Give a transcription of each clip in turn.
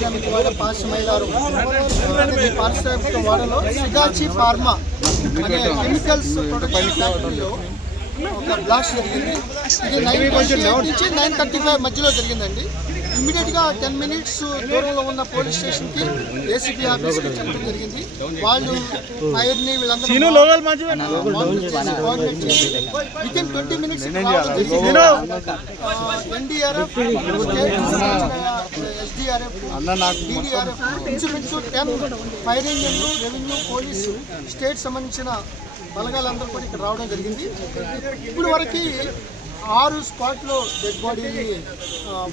అలాగే పాస్ మైలారం అనేది పారిశ్రామిక వాడలో సిగాచి ఫార్మా అనే కెమికల్స్ ప్రొడక్షన్ ఫ్యాక్టరీలో ఒక బ్లాస్ట్ జరిగింది ఇది నైన్ ట్వంటీ నుంచి నైన్ థర్టీ ఫైవ్ మధ్యలో జరిగిందండి ఇమీడియట్గా టెన్ మినిట్స్ దూరంలో ఉన్న పోలీస్ స్టేషన్కి ఏసీపీ ఆఫీస్కి చెప్పడం జరిగింది వాళ్ళు ఫైర్ని వీళ్ళందరూ coordinate with in twenty minutes NDRF SDRF DDRF ten fire ఇంజన్లు రెవెన్యూ పోలీసు స్టేట్ సంబంధించిన బలగాలందరూ కూడా ఇక్కడ రావడం జరిగింది. ఇప్పుడు వరకు ఆరు స్పాట్లో డెడ్ బాడీని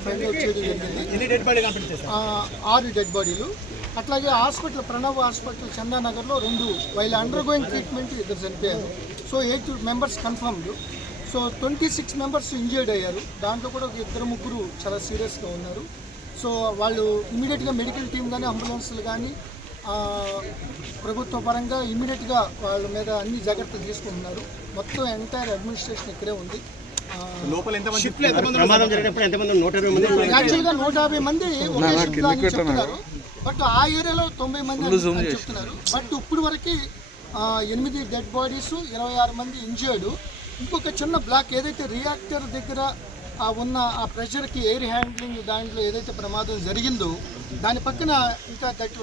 ఫైండ్ అవుట్ చేయడం జరిగింది. ఆరు డెడ్ బాడీలు అట్లాగే హాస్పిటల్ ప్రణవ్ హాస్పిటల్ చందానగర్లో రెండు వైల్ అండర్ గోయింగ్ ట్రీట్మెంట్ ఇద్దరు చనిపోయారు. So eight members confirmed so twenty six members injured అయ్యారు. దాంట్లో కూడా ఒక ఇద్దరు ముగ్గురు చాలా సీరియస్గా ఉన్నారు. సో వాళ్ళు ఇమీడియట్గా మెడికల్ టీం కానీ అంబులెన్స్లు కానీ ప్రభుత్వ పరంగా ఇమీడియట్గా వాళ్ళ మీద అన్ని జాగ్రత్తలు తీసుకుంటున్నారు. మొత్తం ఎంటైర్ అడ్మినిస్ట్రేషన్ ఇక్కడే ఉంది. యాక్చువల్గా నూట యాభై మంది ఒకే అని చెప్తున్నారు. బట్ ఆ ఏరియాలో తొంభై మంది అని చెప్తున్నారు. బట్ ఇప్పుడు వరకు ఎనిమిది డెడ్ బాడీస్ ఇరవై ఆరు మంది ఇంజర్డ్. ఇంకొక చిన్న బ్లాక్ ఏదైతే రియాక్టర్ దగ్గర ఆ ఉన్న ఆ ప్రెషర్కి ఎయిర్ హ్యాండ్లింగ్ దాంట్లో ఏదైతే ప్రమాదం జరిగిందో దాని పక్కన ఇంకా దట్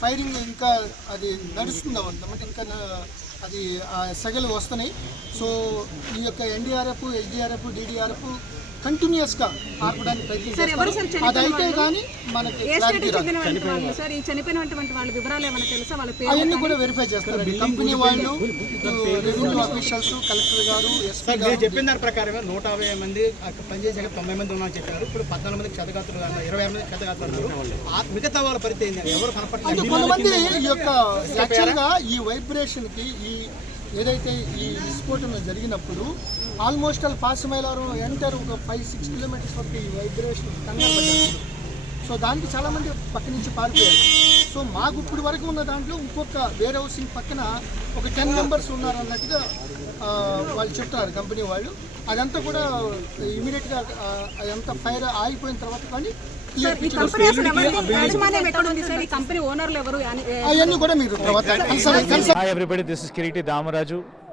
ఫైరింగ్ ఇంకా అది నడుస్తుంది అంటే ఇంకా అది ఆ సెగలు వస్తున్నాయి. సో ఈ యొక్క ఎన్డీఆర్ఎఫ్ ఎస్డీఆర్ఎఫ్ డీడీఆర్ఎఫ్ ఆర్పడానికి ప్రయత్నిస్తారు అది అయితే కానీ మనకి ఏ క్లారిటీ స్టేట్కి రాదు. చెందినటువంటి వాళ్ళు సార్ ఈ చనిపోయినటువంటి వాళ్ళ వివరాలు ఏమైనా తెలుసా? వాళ్ళ పేరు అవన్నీ కూడా వెరిఫై చేస్తారండి కంపెనీ వాళ్ళు రెవెన్యూ ఆఫీషియల్స్ కలెక్టర్ గారు ఎస్పీ చెప్పిన దాని ప్రకారమే నూట యాభై మంది అక్కడ పనిచేసాక తొంభై మంది ఉన్నారని చెప్పారు. ఇప్పుడు పద్నాలుగు మంది క్షతగాత్రులు అన్నారు ఇరవై ఆరు మంది ఆ మిగతా వాళ్ళ పరిస్థితి ఏంటి ఎవరు కనపడలేదు కొంతమంది ఈ యొక్క యాక్చువల్గా ఈ వైబ్రేషన్కి ఈ ఏదైతే ఈ విస్ఫోటనం జరిగినప్పుడు ఆల్మోస్ట్ ఆల్ పాసిమైలారం ఎంటర్ ఒక ఫైవ్ సిక్స్ కిలోమీటర్స్ వరకు ఈ వైబ్రేషన్ కంగారు సో దానికి చాలామంది పక్క నుంచి పారిపోయారు సో మాకు ఇప్పుడు వరకు ఉన్న దాంట్లో ఇంకొక వేర్ హౌసింగ్ పక్కన ఒక టెన్ మెంబర్స్ ఉన్నారు అన్నట్టుగా వాళ్ళు చెప్తున్నారు కంపెనీ వాళ్ళు. అదంతా కూడా ఇమీడియట్గా అదంతా ఫైర్ ఆగిపోయిన తర్వాత కానీ అవన్నీ కూడా మీరు Hi everybody, this is Kiriti Damaraju.